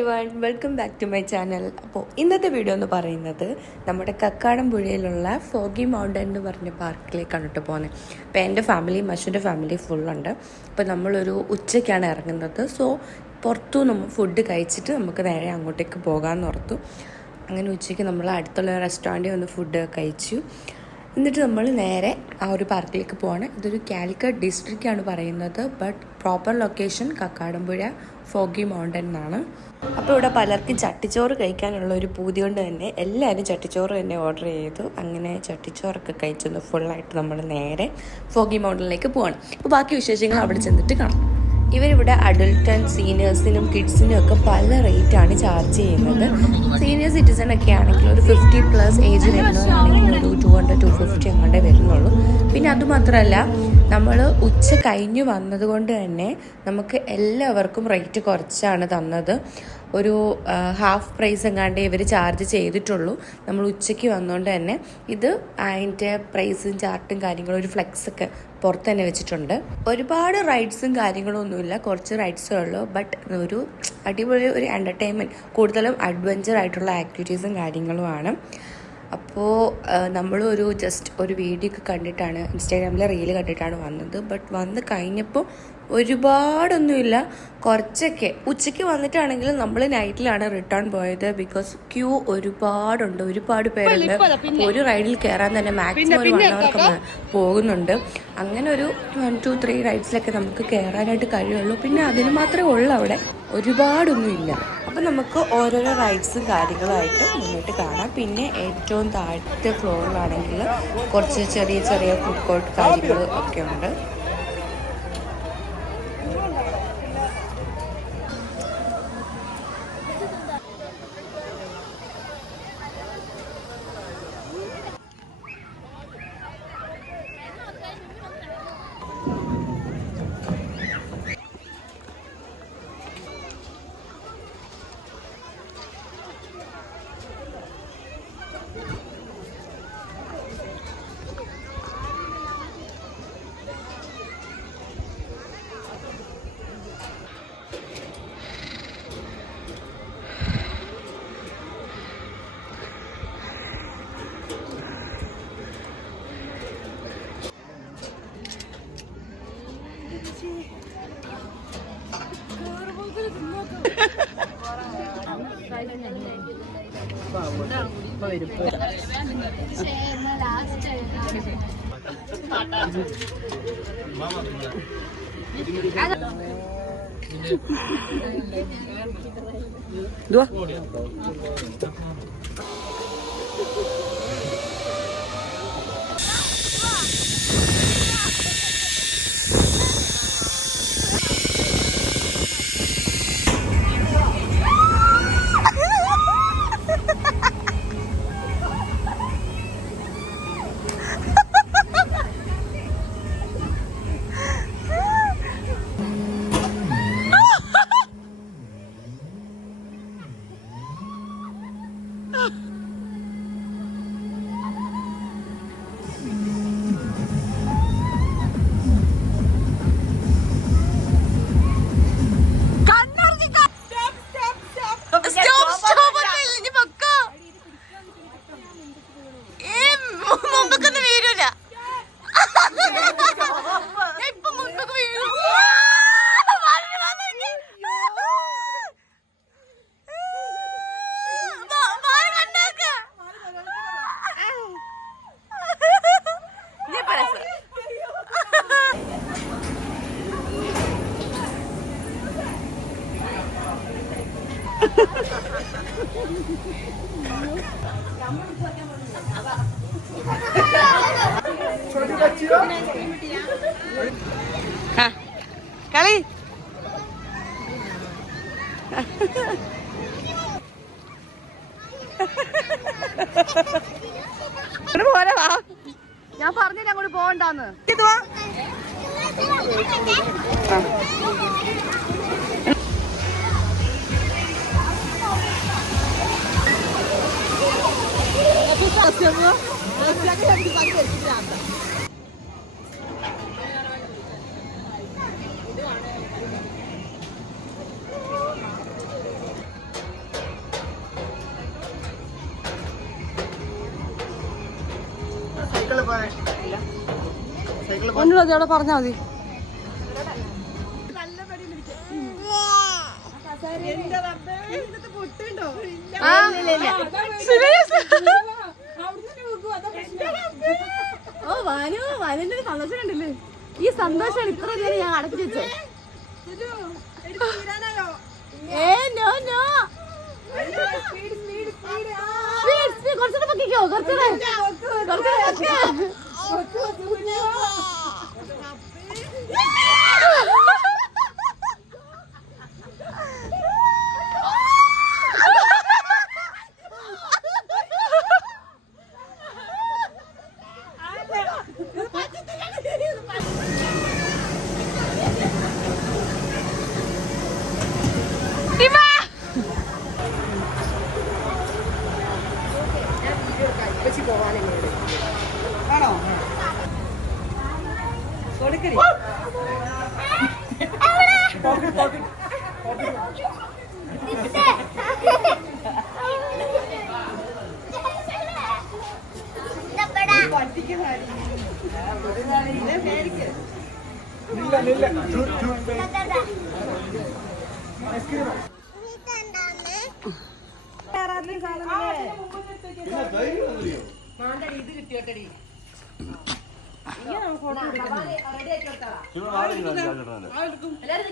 Everyone, welcome back to my channel. അപ്പോൾ ഇന്നത്തെ video എന്ന് പറയുന്നത് നമ്മുടെ കക്കാടംപുഴയിലുള്ള ഫോഗി മൗണ്ടൻ എന്ന് പറഞ്ഞ പാർക്കിലേക്കാണ് കേട്ടോ പോകുന്നത്. അപ്പോൾ എൻ്റെ ഫാമിലി മഷുൻ്റെ ഫാമിലി ഫുള്ളുണ്ട്. അപ്പോൾ നമ്മളൊരു ഉച്ചയ്ക്കാണ് ഇറങ്ങുന്നത്. സോ പുറത്തു നമ്മൾ ഫുഡ് കഴിച്ചിട്ട് നമുക്ക് നേരെ അങ്ങോട്ടേക്ക് പോകാമെന്ന് ഓർത്തു. അങ്ങനെ ഉച്ചയ്ക്ക് നമ്മൾ അടുത്തുള്ള റെസ്റ്റോറൻറ്റിൽ വന്ന് ഫുഡ് കഴിച്ചു. എന്നിട്ട് നമ്മൾ നേരെ ആ ഒരു പാർക്കിലേക്ക് പോവാണ്. ഇതൊരു കാലിക്കറ്റ് ഡിസ്ട്രിക്റ്റാണ് പറയുന്നത്, but proper location Kakkadampuzha foggy mountain എന്നാണ്. അപ്പോൾ ഇവിടെ പലർക്കും ചട്ടിച്ചോറ് കഴിക്കാനുള്ള ഒരു പൂതി കൊണ്ട് തന്നെ എല്ലാവരും ചട്ടിച്ചോറ് തന്നെ ഓർഡർ ചെയ്തു. അങ്ങനെ ചട്ടിച്ചോറൊക്കെ കഴിച്ചൊന്ന് ഫുള്ളായിട്ട് നമ്മൾ നേരെ ഫോഗി മൗണ്ടനിലേക്ക് പോവാണ്. അപ്പോൾ ബാക്കി വിശേഷങ്ങൾ അവിടെ ചെന്നിട്ട് കാണാം. ഇവരിവിടെ അഡൽട്ട് ആൻഡ് സീനിയേഴ്സിനും കിഡ്സിനും ഒക്കെ പല റേറ്റാണ് ചാർജ് ചെയ്യുന്നത്. സീനിയർ സിറ്റിസൺ ഒക്കെ ആണെങ്കിൽ ഒരു 50+ ഏജ് വരുന്നവരാണെങ്കിൽ ഒരു 200-250 അങ്ങോട്ടേ വരുന്നുള്ളൂ. പിന്നെ അതുമാത്രമല്ല, നമ്മൾ ഉച്ച കഴിഞ്ഞ് വന്നതുകൊണ്ട് തന്നെ നമുക്ക് എല്ലാവർക്കും റേറ്റ് കുറച്ചാണ് തന്നത്. ഒരു ഹാഫ് പ്രൈസ് എങ്ങാണ്ടേ ഇവർ ചാർജ് ചെയ്തിട്ടുള്ളൂ. നമ്മൾ ഉച്ചയ്ക്ക് വന്നുകൊണ്ട് തന്നെ ഇത് അതിൻ്റെ പ്രൈസും ചാർട്ടും കാര്യങ്ങളും ഒരു ഫ്ലെക്സൊക്കെ പുറത്ത് തന്നെ വെച്ചിട്ടുണ്ട്. ഒരുപാട് റൈഡ്സും കാര്യങ്ങളും ഒന്നുമില്ല, കുറച്ച് റൈഡ്സേ ഉള്ളൂ. ബട്ട് ഒരു അടിപൊളി ഒരു എൻ്റർടൈൻമെൻറ്റ്, കൂടുതലും അഡ്വഞ്ചർ ആയിട്ടുള്ള ആക്ടിവിറ്റീസും കാര്യങ്ങളുമാണ്. അപ്പോൾ നമ്മളൊരു ജസ്റ്റ് ഒരു വീഡിയോ ഒക്കെ കണ്ടിട്ടാണ്, ഇൻസ്റ്റാഗ്രാമിലെ റീല് കണ്ടിട്ടാണ് വന്നത്. ബട്ട് വന്ന് കഴിഞ്ഞപ്പോൾ ഒരുപാടൊന്നുമില്ല, കുറച്ചൊക്കെ. ഉച്ചയ്ക്ക് വന്നിട്ടാണെങ്കിൽ നമ്മൾ നൈറ്റിലാണ് റിട്ടേൺ പോയത്. ബിക്കോസ് ക്യൂ ഒരുപാടുണ്ട്, ഒരുപാട് പേരുണ്ട്. ഒരു റൈഡിൽ കയറാൻ തന്നെ മാക്സിമം ഒരു 1 hour പോകുന്നുണ്ട്. അങ്ങനെ ഒരു 1-2-3 റൈഡ്സിലൊക്കെ നമുക്ക് കയറാനായിട്ട് കഴിയുള്ളൂ. പിന്നെ അതിന് മാത്രമേ ഉള്ളൂ, അവിടെ ഒരുപാടൊന്നുമില്ല. അപ്പം നമുക്ക് ഓരോരോ റൈഡ്സും കാര്യങ്ങളുമായിട്ട് മുന്നോട്ട് കാണാം. പിന്നെ ഏറ്റവും താഴത്തെ ഫ്ലോറിലാണെങ്കിൽ കുറച്ച് ചെറിയ ചെറിയ ഫുഡ് കോർട്ട് കാര്യങ്ങൾ ഒക്കെ ഉണ്ട്. Dua. കളി പോലെ വാ, ഞാൻ പറഞ്ഞില്ല അങ്ങോട്ട് പോകണ്ടാന്ന്. ഒന്നുള്ളത് അവിടെ പറഞ്ഞാ മതി. ഓ വാനു വാനുവിന്റെ സന്തോഷം കണ്ടില്ലേ? ഈ സന്തോഷം ഇത്ര നേരം ഞാൻ അടച്ചു വെച്ചേ. കുറച്ചുകൂടെ പൊക്കിക്കോ, കുറച്ചുകൂടെ. ആണോ കൊടുക്കരി ഇത് കിട്ടിയോട്ടടി എല്ലാരും